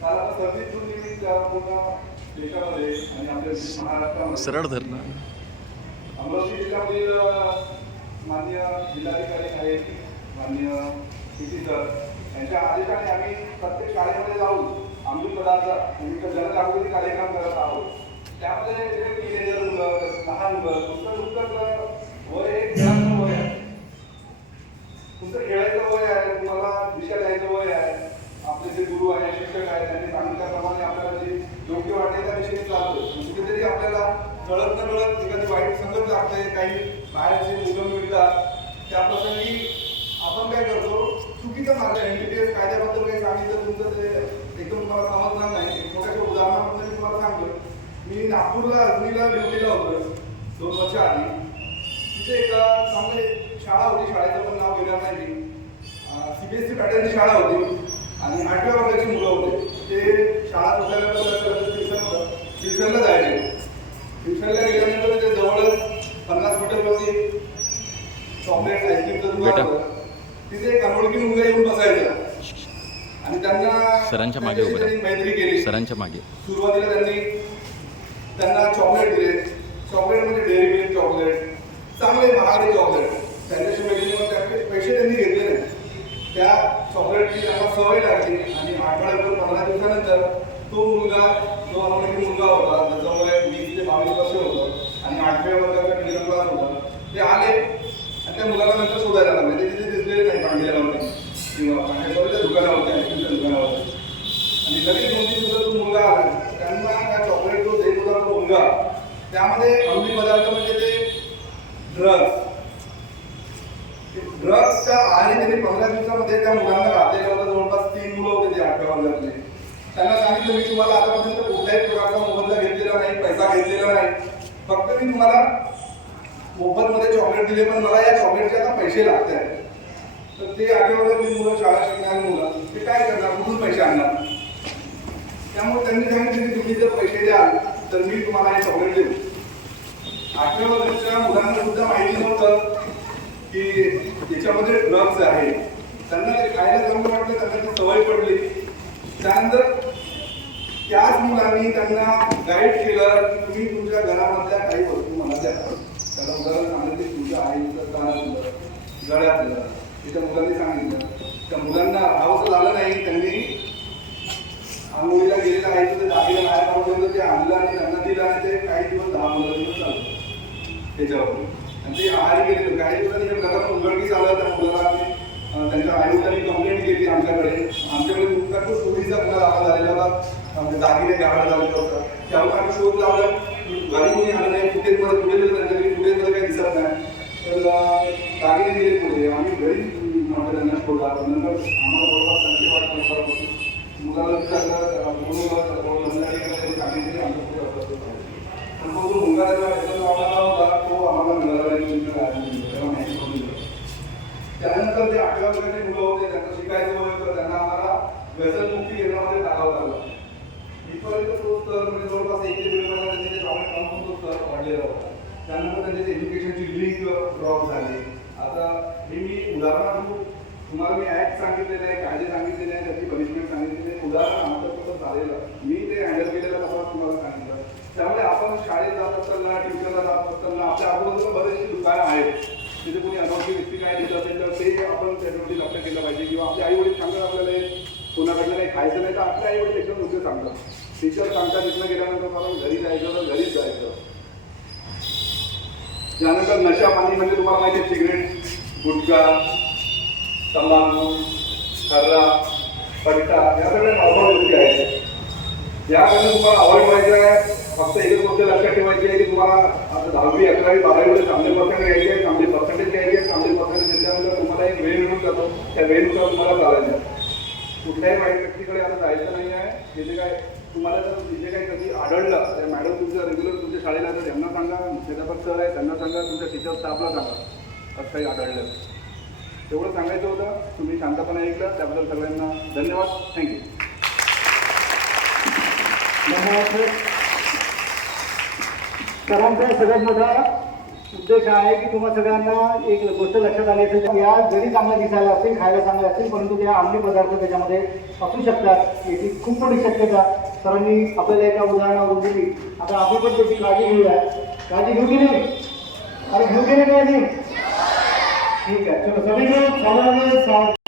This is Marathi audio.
काल आपण 26 जून निमित्त पूर्ण देशामध्ये आणि आपल्या महाराष्ट्रामध्ये सरळ धरणं अमरावती जिल्ह्यामधील माननीय जिल्हाधिकारी आहेत, माननीय पीटी सर यांच्या आदेशाने आम्ही प्रत्येक शाळेमध्ये जाऊन अंमलीपदार्थ विविध जनजागृती कार्यक्रम करत आहोत. त्यामध्ये जे टीनेजर मुलं, लहान मुलं, तुमचं वय हे खेळाचं वय आहे, तुमचं खेळायचं वय आहे, तुम्हाला दिशा द्यायचं वय आहे. आपले जे गुरु आहे, शिक्षक आहेत, त्यांनी सांगितल्याप्रमाणे आपल्याला जे योग्य वाटेल त्या दिशेने चालतो. कुठेतरी आपल्याला कळत न कळत एखादी वाईट संगत लागते, काही बाहेरचे मुलं मिळतात, त्या प्रसंगी आपण काय करतो, चुकीचा मार्ग NDPS कायद्याबद्दल काही सांगितलं तुमचं ते एकदम तुम्हाला समजणार नाही. एक छोट्याशा उदाहरणाबद्दल मी तुम्हाला सांगतो. मी नागपूरला अजनीला ड्युटीला होतो 2 वर्ष आधी. तिथे एक चांगली शाळा होती, शाळेचं पण नाव घेणार नाही मी. CBSE पॅटर्नची शाळा होती आणि 8व्या वर्गाची मुलं होते. ते शाळा सुटल्यानंतर ट्युशनला जायचे. ट्युशनला गेल्यानंतर ते जवळच 50 मीटरवरती चॉकलेट आईस्क्रीमचं दुकान होतं. तिथे एक अनोळखी मुलगा येऊन बसायचा आणि त्यांना सरांच्या मागे उभं राहा. मैत्री केली. सरांच्या मागे सुरुवातीला त्यांना चॉकलेट दिले. चॉकलेट म्हणजे डेअरी मिल्क चॉकलेट, चांगले महागडे चॉकलेट. त्यांच्याशी मैत्रिणीवर त्याचे पैसे त्यांनी घेतले नाही. त्या चॉकलेटची त्यांना सवय लागली आणि आठवड्याभर 15 दिवसानंतर तो मुलगा, जो अनोळखी मुलगा होता, त्याचं वय 20 ते 22 वर्ष होतं आणि 8व्या वर्गाचा ट्युशन क्लास होता, ते आले आणि त्या मुलाला नंतर शोधायला लागले. ते तिथे दिसलेले नाही पांढऱ्यावरती किंवा पांढऱ्याच्या दुकानावरती, आईस्क्रीमच्या दुकानावरती. आणि लगेच 2-3 दिवसात तो मुलगा आला. त्यांना त्या चॉकलेट जो देत होता तो मुलगा, त्यामध्ये अंमली पदार्थ म्हणजे ते ड्रग्सच्या आहारी त्यांनी 15 दिवसामध्ये त्या मुलांना घातलेलं होतं. जवळपास 3 मुलं होते ते 8व्या वर्गातले. त्यांना सांगितलं, मी तुम्हाला आतापर्यंत कुठल्याही प्रकारचा मोबदला घेतलेला नाही, पैसा घेतलेला नाही, फक्त मी तुम्हाला मोफतमध्ये चॉकलेट दिले, पण मला या चॉकलेटचे आता पैसे लागत आहेत. तर ते 8व्या वर्गातली मुलं, शाळा शिकणारी मुलं, ते काय करणार, कुठून पैसे आणणार? त्यामुळे त्यांनी सांगितलं की तुम्ही जर पैसे द्याल तर मी तुम्हाला हे चॉकलेट देऊ. 8व्या वर्गाच्या मुलांना सुद्धा माहिती नव्हतं की त्याच्यामध्ये ड्रग्स आहे. त्यांना ते खायला चांगलं वाटलं, त्यांना ती सवय पडली. त्यानंतर त्याच मुलांनी त्यांना गाईड केलं की तुम्ही तुमच्या घरामधल्या काही वस्तू मला द्या. त्याला उदाहरण सांगितलं की तुमच्या आईचं कानातलं, गळ्यातलं, हे त्या मुलांनी सांगितलं. त्या मुलांना राहावंसं झालं नाही. त्यांनी आंघोळीला गेलेलं आईचं ते दागिला बाहेर काढून ते आणलं आणि त्यांना दिलं आणि ते काही दिवस 10-15 दिवस चाललं त्याच्यावर. आणि ते आहारी गेले. काही दिवसांनी हे प्रकार उघडकीस आलं. त्या मुलाला त्यांच्या आईवडिलांनी कंप्लेंट केली आमच्याकडे. नुकताच तो चोरीचा गुन्हा दाखल झालेला होता, दागिने गहाळ झालेलं होतं. त्यामुळे आम्ही शोध लावला. घरी कोणी आलं नाही, फुटेजमध्ये पुढे दिलं, त्यांच्या घरी फुटेजमध्ये काही दिसत नाही. तर दागिने गेले पुढे. आम्ही घरी म्हटलं त्यांना शोधा. नंतर आम्हाला बरोबर संशय वाटत मुलाला विचारलं, सांगितले आमचं पुढे असं. पण तो जो मुलगा लावला होता तो आम्हाला मिळाला नाही. त्याला माहिती करून दिलं. त्यानंतर जे 8व्या वर्गाचे मुलं होते, त्यांचं शिकायचं होतं, त्यांना आम्हाला व्यसनमुक्ती केंद्रामध्ये टाकावं लागलं. इथपर्यंत तो स्तर म्हणजे जवळपास 1 ते 1.5 महिना त्यांनी ते प्रॉब्लेम करून तो स्तर वाढलेला होता. त्यानंतर त्यांची एज्युकेशनची लिंक ड्रॉप झाली. आता हे मी उदाहरण तुम्हाला मी ऍक्ट सांगितलेलं आहे, कायदे सांगितलेले आहे, त्याची पनिशमेंट सांगितलेली आहे. उदाहरण आमच्यासोबत झालेलं, मी ते हँडल केलेलं तपास तुम्हाला सांगितलं. त्यामुळे आपण शाळेत जात असताना, ट्युशनला जात असताना आपल्या आजूबाजूला बरेचशी दुकानं आहेत. तिथे कोणी अनोळखी व्यक्ती काय देत असेल तर ते आपण त्याच्यावरती लक्ष केलं पाहिजे. किंवा आपले आई वडील सांगतात आपल्याला कोणाकडनं काही खायचं नाही, तर आपले आई वडील एकदम योग्य सांगतात. टीचर सांगतात तिथनं गेल्यानंतर आपण घरी जायचं तर घरीच जायचं. त्यानंतर नशा पाणी म्हणजे तुम्हाला माहिती आहे, सिगरेट, गुटखा, तंबाखू, खर्रा, पट्टा, या सगळ्या नॉर्मल गोष्टी आहेत. याकडे तुम्हाला अवॉइड व्हायचं आहे. फक्त एकच गोष्ट लक्षात ठेवायची आहे की तुम्हाला आता 10वी, 11वी, 12वीमध्ये चांगले पर्सेंट घ्यायचे आहे, चांगले पर्सेंटेज घ्यायचे आहे. चांगले पर्सेंटेज घेतल्यानंतर तुम्हाला एक वेळ मिळून जातो, त्या वेळेनुसार तुम्हाला चालायचं. कुठल्याही वाईट व्यक्तीकडे आता जायचं नाही आहे. तिथे काय तुम्हाला जर तिथे काही कधी आढळलं तर मॅडम तुमच्या रेग्युलर तुमच्या शाळेला तर त्यांना सांगा, मुख्याध्यापक सर आहे त्यांना सांगा, तुमच्या टीचर स्टाफला सांगा असं काही आढळलं. तेवढं सांगायचं होतं. तुम्ही शांतपणे ऐकलं, त्याबद्दल सगळ्यांना धन्यवाद. थँक्यू. धन्यवाद सरांचा सगळ्यात मोठा उद्देश आहे की तुम्हा सगळ्यांना एक गोष्ट लक्षात आली असेल की या जरी चांगल्या दिसायला असतील खायला चांगले असतील परंतु त्या अंमली पदार्थ त्याच्यामध्ये असू शकतात याची खूप मोठी शक्यता सरांनी आपल्याला एका उदाहरणावरून दिली. आता आम्ही पण त्याची काळजी घेऊया. काळजी घेऊ की नाही? अरे घेऊ की नाही काळजी? ठीक आहे. चलो सगळे मिळून सावधान